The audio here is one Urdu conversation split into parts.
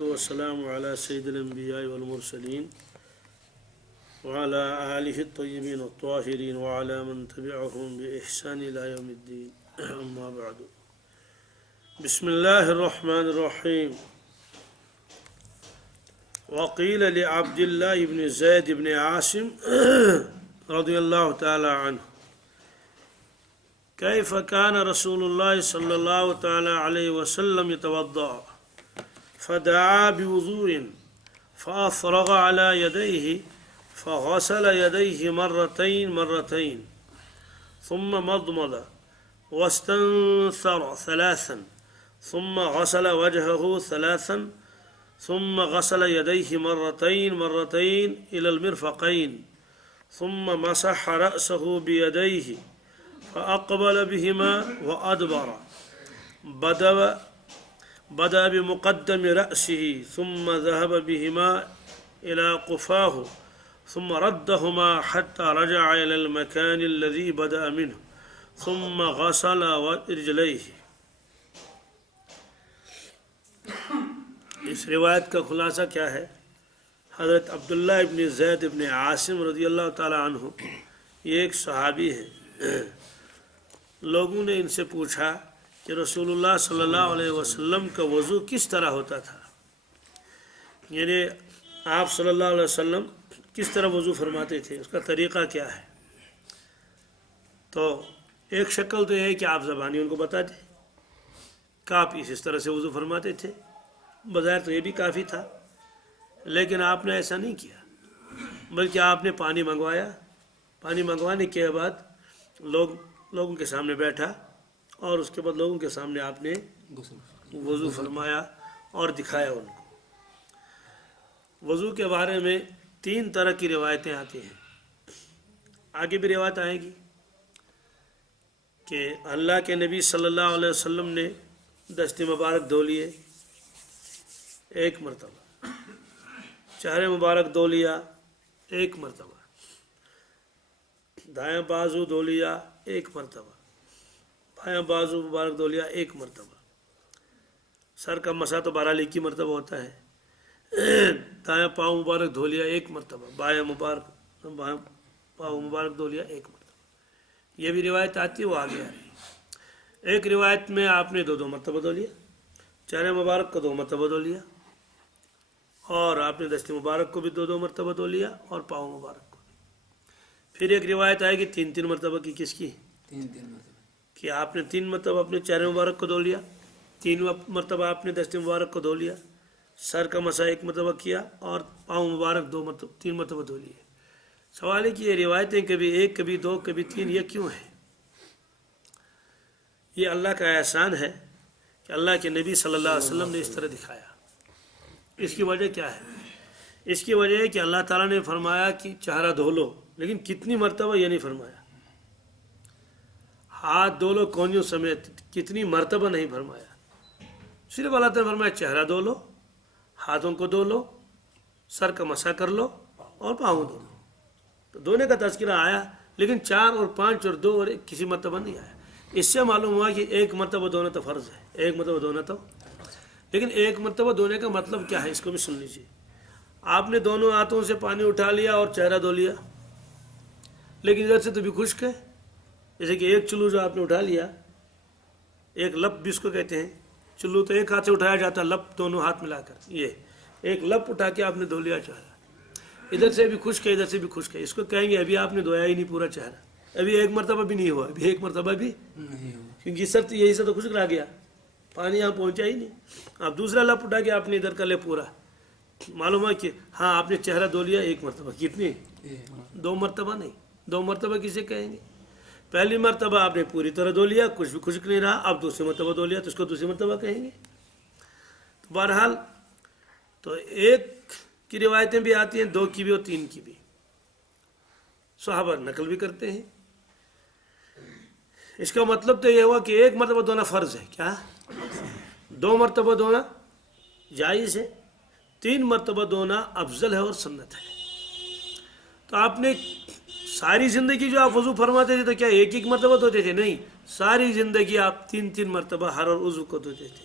والسلام على سيد الأنبياء والمرسلين وعلى آله الطيبين الطاهرين وعلى من تبعهم بإحسان إلى يوم الدين أما بعد بسم الله الرحمن الرحيم وقيل لعبد الله بن زيد بن عاصم رضي الله تعالى عنه كيف كان رسول الله صلى الله تعالى عليه وسلم يتوضأ فدعا بوضوء فأفرغ على يديه فغسل يديه مرتين ثم مضمض واستنثر ثلاثا ثم غسل وجهه ثلاثا ثم غسل يديه مرتين إلى المرفقين ثم مسح رأسه بيديه فأقبل بهما وأدبر بدأ بمقدم رأسه ثم ذهب بهما إلى قفاه ثم ردهما حتى رجع إلى المكان الذي بدأ منه ثم غسل رجليه. اس روایت کا خلاصہ کیا ہے؟ حضرت عبداللہ ابن زید ابن عاصم رضی اللہ تعالی عنہ یہ ایک صحابی ہے. لوگوں نے ان سے پوچھا کہ رسول اللہ صلی اللہ علیہ وسلم کا وضو کس طرح ہوتا تھا، یعنی آپ صلی اللہ علیہ وسلم کس طرح وضو فرماتے تھے، اس کا طریقہ کیا ہے. تو ایک شکل تو یہ ہے کہ آپ زبانی ان کو بتا دیں کہ آپ اس طرح سے وضو فرماتے تھے. بظاہر تو یہ بھی کافی تھا، لیکن آپ نے ایسا نہیں کیا، بلکہ آپ نے پانی منگوایا. پانی منگوانے کے بعد لوگوں کے سامنے بیٹھا اور اس کے بعد لوگوں کے سامنے آپ نے وضو فرمایا اور دکھایا ان کو. وضو کے بارے میں 3 طرح کی روایتیں آتی ہیں، آگے بھی روایت آئے گی کہ اللہ کے نبی صلی اللہ علیہ وسلم نے دست مبارک دھو لیے 1 مرتبہ، چہرے مبارک دھو لیا 1 مرتبہ، دائیں بازو دھو لیا 1 مرتبہ، بایاں بازو مبارک دھو لیا 1 مرتبہ. سر کا مسح تو بہرحال 1 ہی مرتبہ ہوتا ہے. دایاں پاؤں مبارک دھو لیا 1 مرتبہ، بایاں پاؤں مبارک دھو لیا 1 مرتبہ. یہ بھی روایت آتی ہے، وہ آگے آ رہی ہے. ایک روایت میں آپ نے 2 مرتبہ دھو لیا، چہرے مبارک کو 2 مرتبہ دھو لیا، اور آپ نے دست مبارک کو بھی 2 مرتبہ دھو لیا اور پاؤں مبارک کو بھی. پھر ایک روایت آئے گی 3 مرتبہ کی. کس کی؟ 3 مرتبہ کہ آپ نے 3 مرتبہ اپنے چہرے مبارک کو دھو لیا، 3 مرتبہ آپ نے دست مبارک کو دھو لیا، سر کا مسح 1 مرتبہ کیا اور پاؤں مبارک 3 مرتبہ دھو لیے. سوال ہے کہ یہ روایتیں کبھی 1 کبھی 2 کبھی 3 یہ کیوں ہیں؟ یہ اللہ کا احسان ہے کہ اللہ کے نبی صلی اللہ علیہ وسلم نے اس طرح دکھایا. اس کی وجہ کیا ہے؟ اس کی وجہ ہے کہ اللہ تعالیٰ نے فرمایا کہ چہرہ دھو لو، لیکن کتنی مرتبہ یہ نہیں فرمایا. ہاتھ دھو لو کونیوں سمیت، کتنی مرتبہ نہیں فرمایا. صرف اللہ تعالیٰ نے فرمایا چہرہ دھو لو، ہاتھوں کو دھو لو، سر کا مسح کر لو اور پاؤں دھو لو. تو دھونے کا تذکرہ آیا، لیکن 4 اور 5 اور 2 اور 1 کسی مرتبہ نہیں آیا. اس سے معلوم ہوا کہ 1 مرتبہ دھونا تو فرض ہے، 1 مرتبہ دھونا تو. لیکن 1 مرتبہ دھونے کا مطلب کیا ہے، اس کو بھی سن لیجیے. آپ نے دونوں ہاتھوں سے پانی اٹھا لیا اور چہرہ دھو لیا، لیکن ادھر سے تو بھی خشک ہے. جیسے کہ ایک چلو جو آپ نے اٹھا لیا، ایک لپ بھی اس کو کہتے ہیں. چلو تو ایک ہاتھ سے اٹھایا جاتا ہے، لپ دونوں ہاتھ ملا کر. یہ ایک لپ اٹھا کے آپ نے دھو لیا چہرہ، ادھر سے بھی خشک ہے ادھر سے بھی خشک ہے. اس کو کہیں گے ابھی آپ نے دھویا ہی نہیں پورا چہرہ، ابھی 1 مرتبہ بھی نہیں ہوا، ابھی 1 مرتبہ بھی نہیں ہوا، کیونکہ سر یہی سے تو خشک رہ گیا، پانی یہاں پہنچا ہی نہیں. اب دوسرا لپ اٹھا کے آپ نے ادھر کر لے پورا. معلوم ہے کہ ہاں آپ نے چہرہ دھو لیا 1 مرتبہ. کتنی؟ 2 مرتبہ نہیں. 2 مرتبہ کسے کہیں گے؟ پہلی مرتبہ آپ نے پوری طرح دھو لیا، کچھ بھی خشک نہیں رہا. اب دوسری مرتبہ دھو لیا تو اس کو دوسری مرتبہ کہیں گے. تو بہرحال تو 1 کی روایتیں بھی آتی ہیں، 2 کی بھی اور 3 کی بھی. صحابہ نقل بھی کرتے ہیں. اس کا مطلب تو یہ ہوا کہ 1 مرتبہ دھونا فرض ہے. کیا؟ 2 مرتبہ دھونا جائز ہے، 3 مرتبہ دھونا افضل ہے اور سنت ہے. تو آپ نے ساری زندگی جو آپ وضو فرماتے تھے تو کیا 1 مرتبہ دھوتے تھے؟ نہیں، ساری زندگی آپ 3 مرتبہ ہر اور عضو کو دھوتے تھے.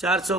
400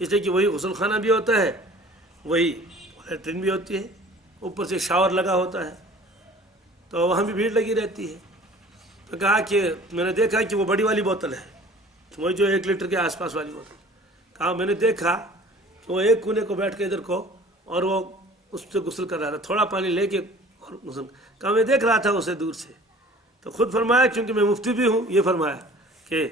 اس لیے کہ وہی غسل خانہ بھی ہوتا ہے، وہی لیٹرین بھی ہوتی ہے، اوپر سے شاور لگا ہوتا ہے، تو وہاں بھی بھیڑ لگی رہتی ہے۔ تو کہا کہ میں نے دیکھا کہ وہ بڑی والی بوتل ہے، وہی جو 1 لیٹر کے آس پاس والی بوتل، کہا میں نے دیکھا کہ وہ ایک کونے کو بیٹھ کے ادھر کو اور وہ اس سے غسل کر رہا تھا، تھوڑا پانی لے کے اور غسل، کہا میں دیکھ رہا تھا اسے دور سے، تو خود فرمایا کیونکہ میں مفتی بھی ہوں، یہ فرمایا کہ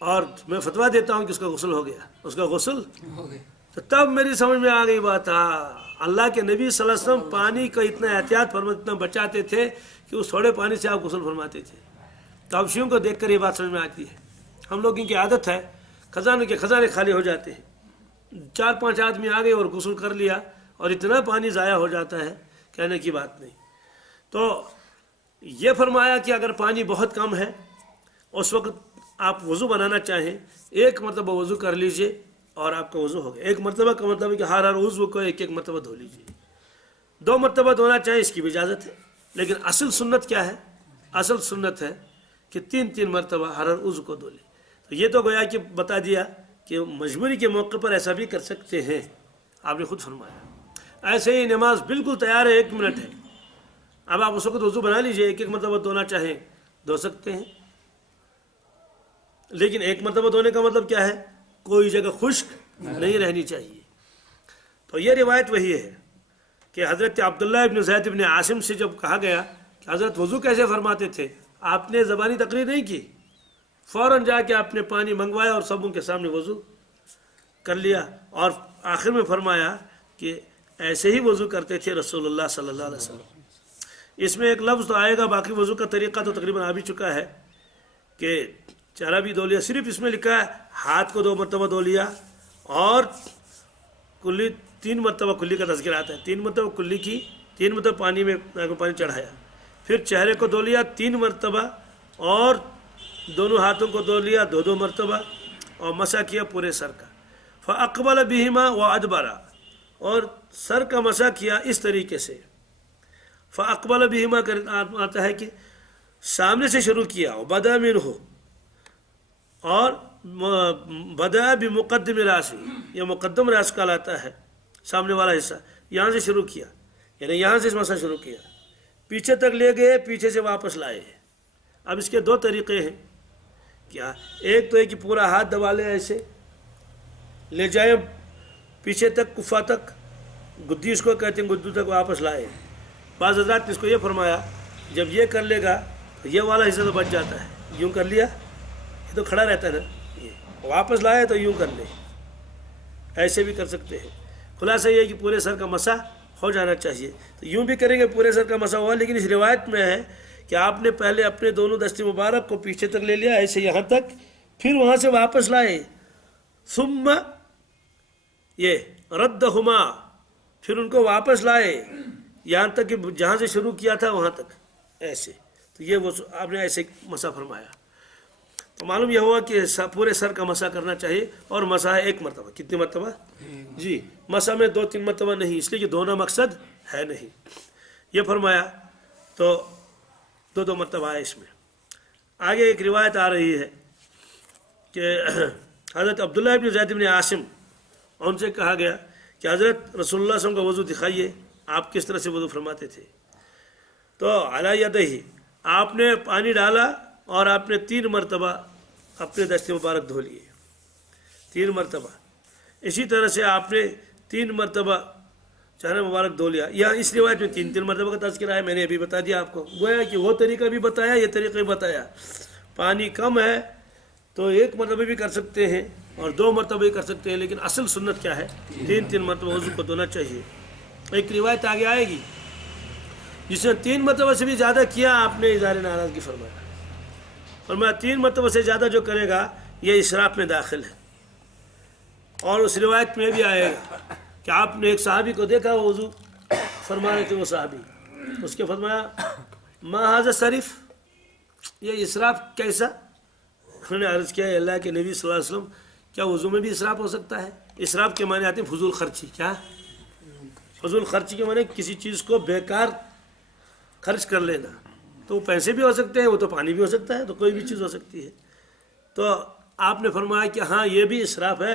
اور میں فتویٰ دیتا ہوں کہ اس کا غسل ہو گیا، اس کا غسل ہو گئے۔ تو تب میری سمجھ میں آ گئی بات، اللہ کے نبی صلی اللہ علیہ وسلم پانی کا اتنا احتیاط فرماتے، اتنا بچاتے تھے کہ اس تھوڑے پانی سے آپ غسل فرماتے تھے۔ تو حبشیوں کو دیکھ کر یہ بات سمجھ میں آتی ہے۔ ہم لوگوں کی عادت ہے خزانے کے خزانے خالی ہو جاتے ہیں، 4-5 آدمی آ گئے اور غسل کر لیا اور اتنا پانی ضائع ہو جاتا ہے کہنے کی بات نہیں۔ تو یہ فرمایا کہ اگر پانی بہت کم ہے اس وقت آپ وضو بنانا چاہیں، 1 مرتبہ وضو کر لیجئے اور آپ کا وضو ہو گیا۔ 1 مرتبہ کا مطلب ہے کہ ہر عضو کو 1 مرتبہ دھو لیجئے۔ 2 مرتبہ دھونا چاہیں اس کی بھی اجازت ہے، لیکن اصل سنت کیا ہے؟ اصل سنت ہے کہ 3 مرتبہ ہر عضو کو دھو لیں۔ تو یہ تو گویا کہ بتا دیا کہ مجبوری کے موقع پر ایسا بھی کر سکتے ہیں، آپ نے خود فرمایا۔ ایسے ہی نماز بالکل تیار ہے، 1 منٹ ہے، اب آپ اس وقت وضو بنا لیجئے، 1 مرتبہ دھونا چاہیں دھو سکتے ہیں، لیکن 1 مرتبہ دھونے کا مطلب کیا ہے؟ کوئی جگہ خشک نہیں رہنی چاہیے۔ تو یہ روایت وہی ہے کہ حضرت عبداللہ ابن زید ابن عاصم سے جب کہا گیا کہ حضرت وضو کیسے فرماتے تھے، آپ نے زبانی تقریر نہیں کی، فوراً جا کے آپ نے پانی منگوایا اور سبوں کے سامنے وضو کر لیا، اور آخر میں فرمایا کہ ایسے ہی وضو کرتے تھے رسول اللہ صلی اللہ علیہ وسلم۔ اس میں ایک لفظ تو آئے گا، باقی وضو کا طریقہ تو تقریباً آ بھی چکا ہے کہ چہرہ بھی دھو لیا، صرف اس میں لکھا ہے ہاتھ کو 2 مرتبہ دھو لیا، اور کلی 3 مرتبہ کلی کا تذکر آتا ہے، 3 مرتبہ کلی کی، 3 مرتبہ پانی میں پانی چڑھایا، پھر چہرے کو دھو لیا 3 مرتبہ، اور دونوں ہاتھوں کو دھو لیا 2 مرتبہ، اور مسح کیا پورے سر کا۔ فاقبل بہما وادبر، اور سر کا مسح کیا اس طریقے سے، فاقبل بہما آتا ہے کہ سامنے سے شروع کیا، بدأ منہ، اور بدأ بمقدم راسی، یہ مقدم راس کہلاتا ہے، سامنے والا حصہ، یہاں سے شروع کیا، یعنی یہاں سے مسح شروع کیا، پیچھے تک لے گئے، پیچھے سے واپس لائے۔ اب اس کے 2 طریقے ہیں، کیا ایک تو ہے کہ پورا ہاتھ دبا لے، ایسے لے جائے پیچھے تک، کفا تک، گدی اس کو کہتے ہیں، گدو تک واپس لائے۔ بعض حضرات نے اس کو یہ فرمایا جب یہ کر لے گا تو یہ والا حصہ تو بچ جاتا ہے، یوں کر لیا، یہ تو کھڑا رہتا ہے نا، یہ واپس لائے تو یوں کر لے، ایسے بھی کر سکتے ہیں۔ خلاصہ یہ ہے کہ پورے سر کا مسح ہو جانا چاہیے، تو یوں بھی کریں گے پورے سر کا مسح ہوا، لیکن اس روایت میں ہے کہ آپ نے پہلے اپنے دونوں دستے مبارک کو پیچھے تک لے لیا، ایسے یہاں تک، پھر وہاں سے واپس لائے، ثم یہ ردہما، پھر ان کو واپس لائے یہاں تک کہ جہاں سے شروع کیا تھا وہاں تک، ایسے۔ تو یہ وہ آپ نے ایسے مسح فرمایا۔ تو معلوم یہ ہوا کہ پورے سر کا مسح کرنا چاہیے، اور مسح 1 مرتبہ، کتنی مرتبہ؟ جی، مسح میں 2-3 مرتبہ نہیں، اس لیے کہ دھونا مقصد ہے نہیں، یہ فرمایا۔ تو 2 مرتبہ ہے اس میں۔ آگے ایک روایت آ رہی ہے کہ حضرت عبداللہ ابن زید ابن عاصم، ان سے کہا گیا کہ حضرت رسول اللہ صلی اللہ علیہ وسلم کا وضو دکھائیے، آپ کس طرح سے وضو فرماتے تھے؟ تو علی یدہ، آپ نے پانی ڈالا اور آپ نے 3 مرتبہ اپنے دستے مبارک دھو لیے، 3 مرتبہ۔ اسی طرح سے آپ نے 3 مرتبہ چہرہ مبارک دھو لیا۔ یہاں اس روایت میں 3 مرتبہ کا تذکرہ ہے، میں نے ابھی بتا دیا آپ کو، گویا کہ وہ طریقہ بھی بتایا، یہ طریقہ بھی بتایا۔ پانی کم ہے تو 1 مرتبہ بھی کر سکتے ہیں اور 2 مرتبہ بھی کر سکتے ہیں، لیکن اصل سنت کیا ہے؟ 3 مرتبہ وضو کو دھونا چاہیے۔ ایک روایت آگے آئے گی جس نے 3 مرتبہ سے بھی زیادہ کیا، آپ نے اظہار ناراضگی فرمایا، فرمایا 3 مرتبہ سے زیادہ جو کرے گا یہ اسراف میں داخل ہے۔ اور اس روایت میں بھی آئے گا کہ آپ نے ایک صحابی کو دیکھا، وہ وضو فرما رہے تھے، وہ صحابی، اس کے فرمایا ما ھذا صریف، یہ اسراف کیسا؟ انہوں نے عرض کیا اللہ کے نبی صلی اللہ علیہ وسلم، کیا وضو میں بھی اسراف ہو سکتا ہے؟ اسراف کے معنی آتے ہیں فضول خرچی۔ کیا فضول خرچی کے معنی؟ کسی چیز کو بیکار خرچ کر لینا، تو وہ پیسے بھی ہو سکتے ہیں، وہ تو پانی بھی ہو سکتا ہے، تو کوئی بھی چیز ہو سکتی ہے۔ تو آپ نے فرمایا کہ ہاں یہ بھی اسراف ہے،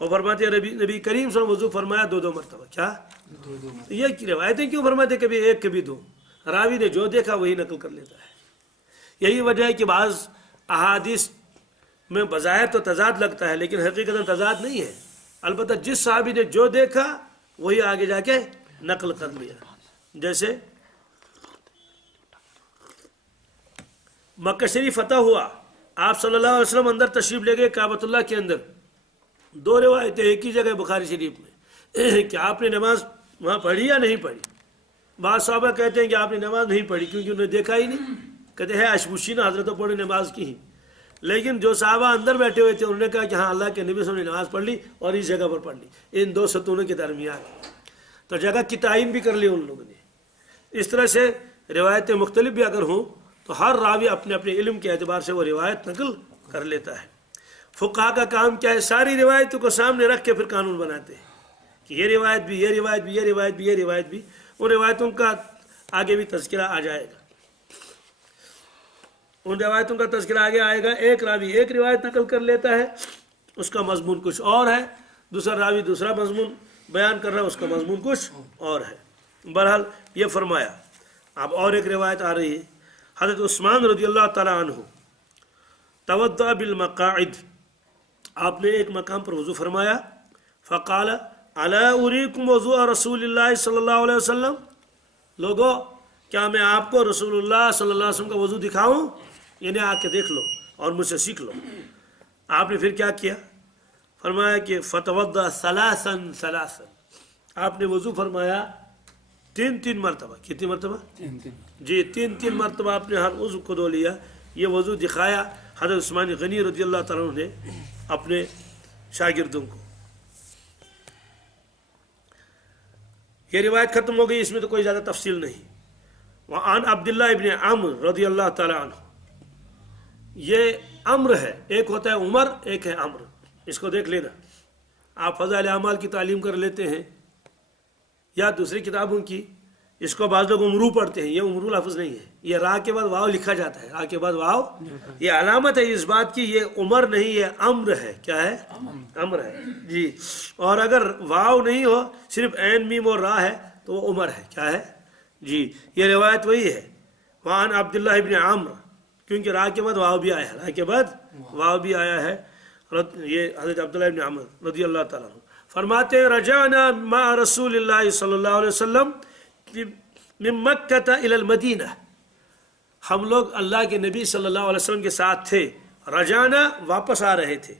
اور فرماتے ہیں نبی کریم صلی اللہ علیہ وسلم وضو فرمایا 2 مرتبہ. کیا یہ کی روایتیں کیوں فرماتے کبھی 1 کبھی 2؟ راوی نے جو دیکھا وہی نقل کر لیتا ہے. یہی وجہ ہے کہ بعض احادیث میں بظاہر تو تضاد لگتا ہے لیکن حقیقت تضاد نہیں ہے. البتہ جس صحابی نے جو دیکھا وہی آگے جا کے نقل کر لیا. جیسے مکہ شریف فتح ہوا، آپ صلی اللہ علیہ وسلم اندر تشریف لے گئے کعبۃ اللہ کے اندر. 2 روایتیں ایک ہی جگہ بخاری شریف میں کہ آپ نے نماز وہاں پڑھی یا نہیں پڑھی. بعض صحابہ کہتے ہیں کہ آپ نے نماز نہیں پڑھی کیونکہ انہوں نے دیکھا ہی نہیں. کہتے ہیں اشبوشین حضرت پڑھے نماز کی ہی. لیکن جو صحابہ اندر بیٹھے ہوئے تھے انہوں نے کہا کہ ہاں اللہ کے نبی صلی اللہ علیہ وسلم نے نماز پڑھ لی اور اس جگہ پر پڑھ لی، ان 2 ستونوں کے درمیان. تو جگہ کی تعین بھی کر لی ان لوگوں نے. اس طرح سے روایتیں مختلف بھی اگر ہوں تو ہر راوی اپنے اپنے علم کے اعتبار سے وہ روایت نقل کر لیتا ہے. فقہا کا کام کیا ہے؟ ساری روایتوں کو سامنے رکھ کے پھر قانون بناتے ہیں کہ یہ روایت بھی، یہ روایت بھی، یہ روایت بھی، یہ روایت بھی. ان روایتوں کا آگے بھی تذکرہ آ جائے گا. ان روایتوں کا تذکرہ آگے آئے گا. ایک راوی ایک روایت نقل کر لیتا ہے، اس کا مضمون کچھ اور ہے. دوسرا راوی دوسرا مضمون بیان کر رہا ہے، اس کا مضمون کچھ اور ہے. بہرحال یہ فرمایا. اب اور ایک روایت آ رہی ہے. حضرت عثمان رضی اللہ تعالی عنہ توضأ بالمقاعد، آپ نے ایک مقام پر وضو فرمایا. فقال الا اریکم وضوء رسول اللہ صلی اللہ علیہ وسلم، لوگو کیا میں آپ کو رسول اللہ صلی اللہ علیہ وسلم کا وضو دکھاؤں؟ یعنی آ کے دیکھ لو اور مجھ سے سیکھ لو. آپ نے پھر کیا کیا؟ فرمایا کہ فتوضأ ثلاثا ثلاثا، آپ نے وضو فرمایا 3 مرتبہ. کتنی مرتبہ؟ 3 جی 3 مرتبہ آپ نے ہر عضو کو دھو لیا. یہ وضو دکھایا حضرت عثمان غنی رضی اللہ تعالیٰ عنہ نے اپنے شاگردوں کو. یہ روایت ختم ہو گئی، اس میں تو کوئی زیادہ تفصیل نہیں. وعن عبداللہ ابن عمر رضی اللہ تعالیٰ عنہ، یہ امر ہے، ایک ہوتا ہے عمر ایک ہے امر. اس کو دیکھ لینا. آپ فضائل اعمال کی تعلیم کر لیتے ہیں یا دوسری کتابوں کی، اس کو بعض لوگ عمرو پڑھتے ہیں. یہ عمرو لفظ نہیں ہے، یہ را کے بعد واو لکھا جاتا ہے. را کے بعد واو یہ علامت ہے اس بات کی یہ عمر نہیں، یہ امر ہے. کیا ہے؟ امر ہے جی. اور اگر واو نہیں ہو صرف عین میم اور را ہے تو وہ عمر ہے. کیا ہے جی؟ یہ روایت وہی ہے. وعن عبداللہ ابن عمر، کیونکہ را کے بعد واو بھی آیا ہے، را کے بعد واو بھی آیا ہے. یہ حضرت عبداللہ ابن عمر رضی اللہ تعالیٰ عنہ فرماتے ہیں رجعنا مع رسول اللہ صلی اللہ علیہ وسلم من مکہ الی المدینہ، ہم لوگ اللہ کے نبی صلی اللہ علیہ وسلم کے ساتھ تھے. رجعنا واپس آ رہے تھے،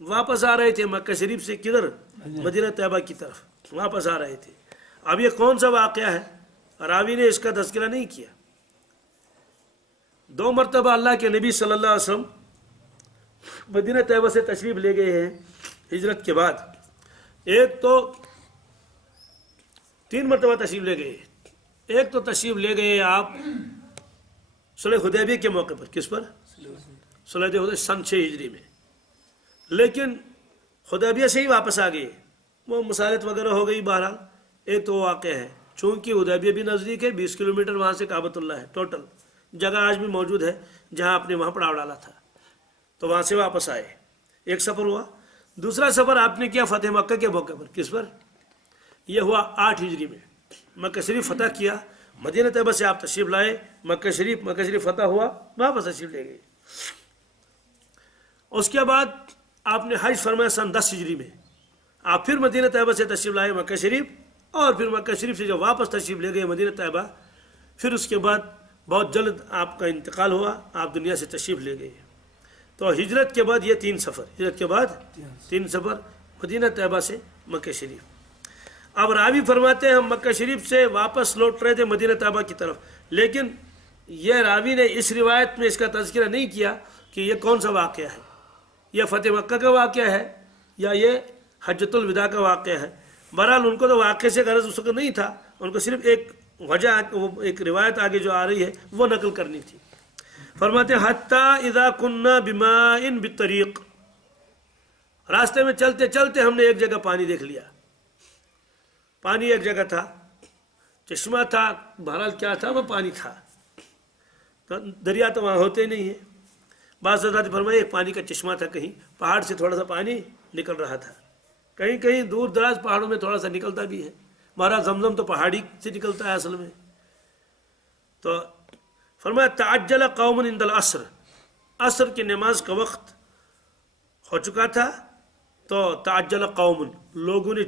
واپس آ رہے تھے مکہ شریف سے. کدھر؟ مدینہ طیبہ کی طرف واپس آ رہے تھے. اب یہ کون سا واقعہ ہے؟ راوی نے اس کا تذکرہ نہیں کیا. 2 مرتبہ اللہ کے نبی صلی اللہ علیہ وسلم مدینہ طیبہ سے تشریف لے گئے ہیں ہجرت کے بعد. ایک تو 3 مرتبہ تشریف لے گئے. ایک تو تشریف لے گئے آپ صلح حدیبیہ کے موقع پر. کس پر؟ صلح حدیبیہ سن 6 ہجری میں. لیکن حدیبیہ سے ہی واپس آ گئے. وہ مسالت وغیرہ ہو گئی. بہرحال ایک تو واقع ہے، چونکہ حدیبیہ بھی نزدیک ہے، 20 کلومیٹر وہاں سے کعبۃ اللہ ہے. ٹوٹل جگہ آج بھی موجود ہے جہاں آپ نے وہاں پڑاؤ ڈالا تھا. تو وہاں سے واپس آئے. ایک سفر ہوا. دوسرا سفر آپ نے کیا فتح مکہ کے موقع پر. کس پر؟ یہ ہوا 8 ہجری میں. مکہ شریف فتح کیا، مدینہ طیبہ سے آپ تشریف لائے مکہ شریف فتح ہوا، واپس تشریف لے گئے. اس کے بعد آپ نے حج فرمایا سن 10 ہجری میں. آپ پھر مدینہ طیبہ سے تشریف لائے مکہ شریف، اور پھر مکہ شریف سے جب واپس تشریف لے گئے مدینہ طیبہ، پھر اس کے بعد بہت جلد آپ کا انتقال ہوا، آپ دنیا سے تشریف لے گئے. تو ہجرت کے بعد یہ 3 سفر، ہجرت کے بعد 3 سفر مدینہ طیبہ سے مکہ شریف. اب راوی فرماتے ہیں ہم مکہ شریف سے واپس لوٹ رہے تھے مدینہ طیبہ کی طرف، لیکن یہ راوی نے اس روایت میں اس کا تذکرہ نہیں کیا کہ یہ کون سا واقعہ ہے. یہ فتح مکہ کا واقعہ ہے یا یہ حجۃ الوداع کا واقعہ ہے. بہرحال ان کو تو واقعے سے غرض اس وقت نہیں تھا، ان کو صرف ایک وجہ، ایک روایت آگے جو آ رہی ہے وہ نقل کرنی تھی. فرماتے ہیں حتی اذا کننا بماء بالطریق، راستے میں چلتے چلتے ہم نے ایک جگہ پانی دیکھ لیا. پانی ایک جگہ تھا، چشمہ تھا، بہرحال کیا تھا وہ پانی تھا. تو دریا تو وہاں ہوتے نہیں ہیں. بعض حضرات فرمائے ایک پانی کا چشمہ تھا، کہیں پہاڑ سے تھوڑا سا پانی نکل رہا تھا. کہیں کہیں دور دراز پہاڑوں میں تھوڑا سا نکلتا بھی ہے. ہمارا زمزم تو پہاڑی سے نکلتا ہے اصل میں. تو فرمایا تعجل قوم عند العصر، عصر کی نماز کا وقت ہو چکا تھا تو تعجل قوم، لوگوں نے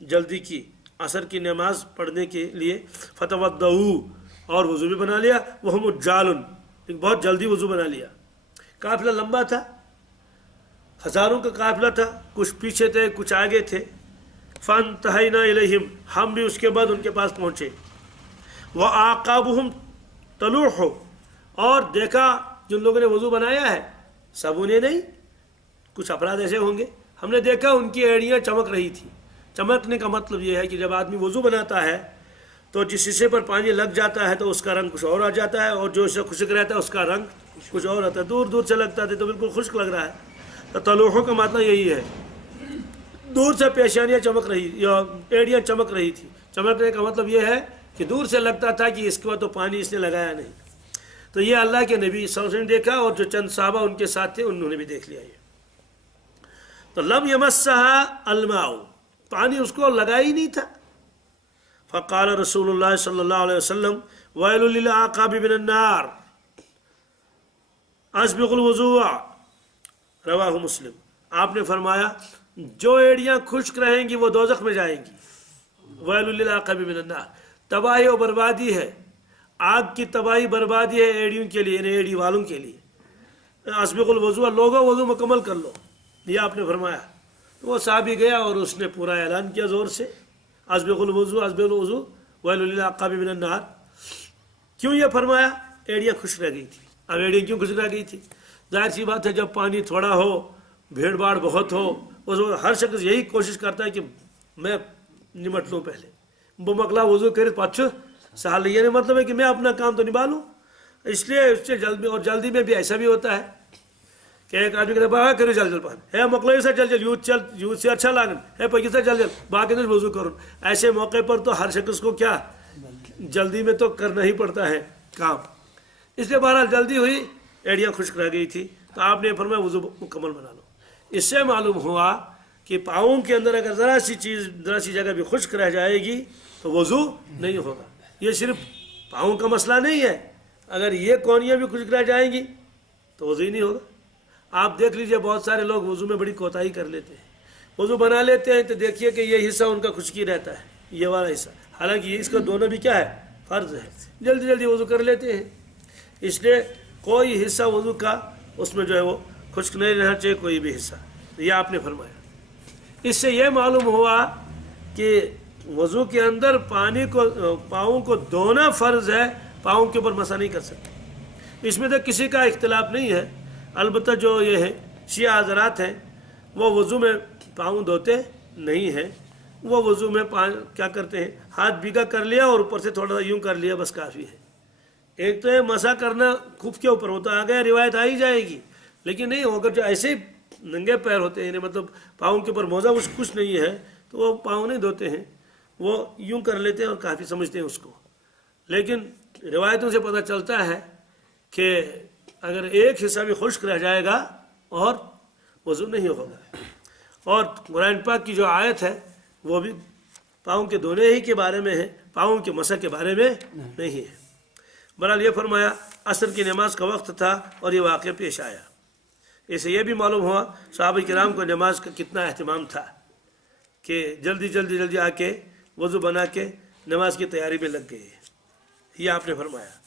جلدی کی عصر کی نماز پڑھنے کے لیے. فتودعوا، اور وضو بھی بنا لیا. وہم رجال، بہت جلدی وضو بنا لیا. قافلہ لمبا تھا، ہزاروں کا قافلہ تھا، کچھ پیچھے تھے کچھ آگے تھے. فانتہینا الیہم، ہم بھی اس کے بعد ان کے پاس پہنچے. وَأَعْقَابُهُمْ تَلُوحُ، اور دیکھا جن لوگوں نے وضو بنایا ہے سبوں نے نہیں، کچھ افراد ایسے ہوں گے، ہم نے دیکھا ان کی ایڑیاں چمک رہی تھی. چمکنے کا مطلب یہ ہے کہ جب آدمی وضو بناتا ہے تو جس حصے پر پانی لگ جاتا ہے تو اس کا رنگ کچھ اور آ جاتا ہے، اور جو حصہ خشک رہتا ہے اس کا رنگ کچھ اور آتا ہے. دور دور سے لگتا ہے تو بالکل خشک لگ رہا ہے. تو تلوحوں کا مطلب یہی ہے، دور سے پیشانیاں چمک رہی یا ایڑیاں چمک رہی تھی. چمکنے کا مطلب یہ ہے کہ دور سے لگتا تھا کہ اس کے بعد تو پانی اس نے لگایا نہیں. تو یہ اللہ کے نبی صلی اللہ علیہ وسلم نے دیکھا، اور جو چند صحابہ ان کے ساتھ تھے انہوں نے بھی دیکھ لیا. یہ تو لم یمسھا الماء، پانی اس کو لگا ہی نہیں تھا. فقال رسول اللہ صلی اللہ علیہ وسلم ویل للعقاب من النار اسبغ الوضوء، رواہ مسلم. آپ نے فرمایا جو ایڑیاں خشک رہیں گی وہ دوزخ میں جائیں گی. ویل للعقاب من النار، تباہی و بربادی ہے، آگ کی تباہی بربادی ہے ایڑیوں کے لیے، یعنی ایڑی والوں کے لیے. اسبغ الوضوء، لوگوں وضو مکمل کر لو، یہ آپ نے فرمایا. وہ صحابی گیا اور اس نے پورا اعلان کیا زور سے، اسبغ الوضوء اسبغ الوضوء ویل للعقاب من النار. کیوں یہ فرمایا؟ ایڑیاں خشک رہ گئی تھی. اب ایڑیاں کیوں خشک رہ گئی تھی؟ ظاہر سی بات ہے جب پانی تھوڑا ہو، بھیڑ بھاڑ بہت ہو، ہر شخص یہی کوشش کرتا ہے کہ میں نمٹ لوں پہلے. بمکلا وضو کرے پچھ سہل، یہ نہیں مطلب ہے کہ میں اپنا کام تو نبھا لوں. اس لیے اس سے جلدی، اور جلدی میں بھی ایسا بھی ہوتا ہے کہ ایک آدمی کہتا ہے باہر کرو جل پان ہے مکلوئی سے چل یوتھ سے اچھا لاگن ہے پکی سے جل باقی تو وضو کرو. ایسے موقع پر تو ہر شخص کو کیا جلدی میں تو کرنا ہی پڑتا ہے کام. اس لیے بہرحال جلدی ہوئی، ایڑیاں خشک رہ گئی تھی تو آپ نے فرمایا وضو مکمل بنا لو. اس سے معلوم ہوا کہ پاؤں کے اندر اگر ذرا سی جگہ بھی خشک رہ جائے گی تو وضو نہیں ہوگا. یہ صرف پاؤں کا مسئلہ نہیں ہے، اگر یہ کونیاں بھی خشک رہ جائیں گی تو وضو ہی نہیں ہوگا. آپ دیکھ لیجئے بہت سارے لوگ وضو میں بڑی کوتاہی کر لیتے ہیں. وضو بنا لیتے ہیں تو دیکھیے کہ یہ حصہ ان کا خشکی رہتا ہے، یہ والا حصہ، حالانکہ اس کا دونوں بھی کیا ہے، فرض ہے. جلدی جلدی وضو کر لیتے ہیں. اس لیے کوئی حصہ وضو کا اس میں جو ہے وہ خشک نہیں رہنا چاہیے، کوئی بھی حصہ. یہ آپ نے فرمایا. اس سے یہ معلوم ہوا کہ وضو کے اندر پانی کو، پاؤں کو دھونا فرض ہے، پاؤں کے اوپر مسح نہیں کر سکتے. اس میں تو کسی کا اختلاف نہیں ہے. البتہ جو یہ ہے شیعہ حضرات ہیں وہ وضو میں پاؤں دھوتے نہیں ہیں. وہ وضو میں کیا کرتے ہیں، ہاتھ بھیگا کر لیا اور اوپر سے تھوڑا سا یوں کر لیا، بس کافی ہے. ایک تو یہ مسح کرنا خف کے اوپر ہوتا ہے، آگے روایت آ ہی جائے گی. لیکن نہیں اگر جو ایسے ننگے پیر ہوتے ہیں، مطلب پاؤں کے اوپر موزہ کچھ نہیں ہے، تو وہ پاؤں نہیں دھوتے ہیں، وہ یوں کر لیتے ہیں اور کافی سمجھتے ہیں اس کو. لیکن روایتوں سے پتہ چلتا ہے کہ اگر ایک حصہ بھی خشک رہ جائے گا اور وضو نہیں ہوگا. اور قرآن پاک کی جو آیت ہے وہ بھی پاؤں کے دھونے ہی کے بارے میں ہے، پاؤں کے مسح کے بارے میں نہیں ہے. بہرحال یہ فرمایا عصر کی نماز کا وقت تھا اور یہ واقعہ پیش آیا. اس سے یہ بھی معلوم ہوا صحابہ کرام کو نماز کا کتنا اہتمام تھا کہ جلدی آ کے وضو بنا کے نماز کی تیاری میں لگ گئے. یہ آپ نے فرمایا.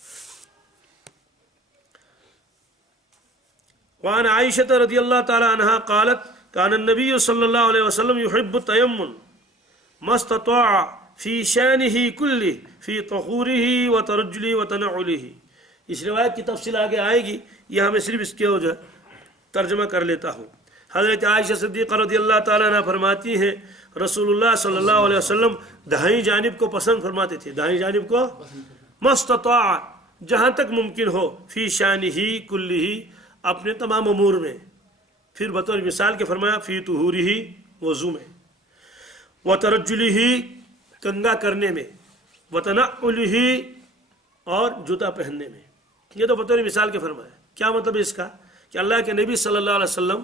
وعن عائشة رضی اللہ تعالی عنہا قالت كان النبی صلی اللہ علیہ وسلم يحب التيمم ما استطاع في شانه كله في طهوره وترجله وتنعله. اس روایت کی تفصیل آگے آئے گی، یہاں میں صرف اس کے جو ترجمہ کر لیتا ہوں. حضرت عائشہ صدیقہ رضی اللہ تعالیٰ عنہ فرماتی ہیں رسول اللہ صلی اللہ علیہ وسلم دائیں جانب کو پسند فرماتے تھے. دائیں جانب کو مستطاع، جہاں تک ممکن ہو، فی شانہ کلہ، اپنے تمام امور میں. پھر بطور مثال کے فرمایا فی طہورہ، وضو میں، وترجلہ، کنگا کرنے میں، وتنعلہ، اور جوتا پہننے میں. یہ تو بطور مثال کے فرمایا. کیا مطلب اس کا؟ کہ اللہ کے نبی صلی اللہ علیہ وسلم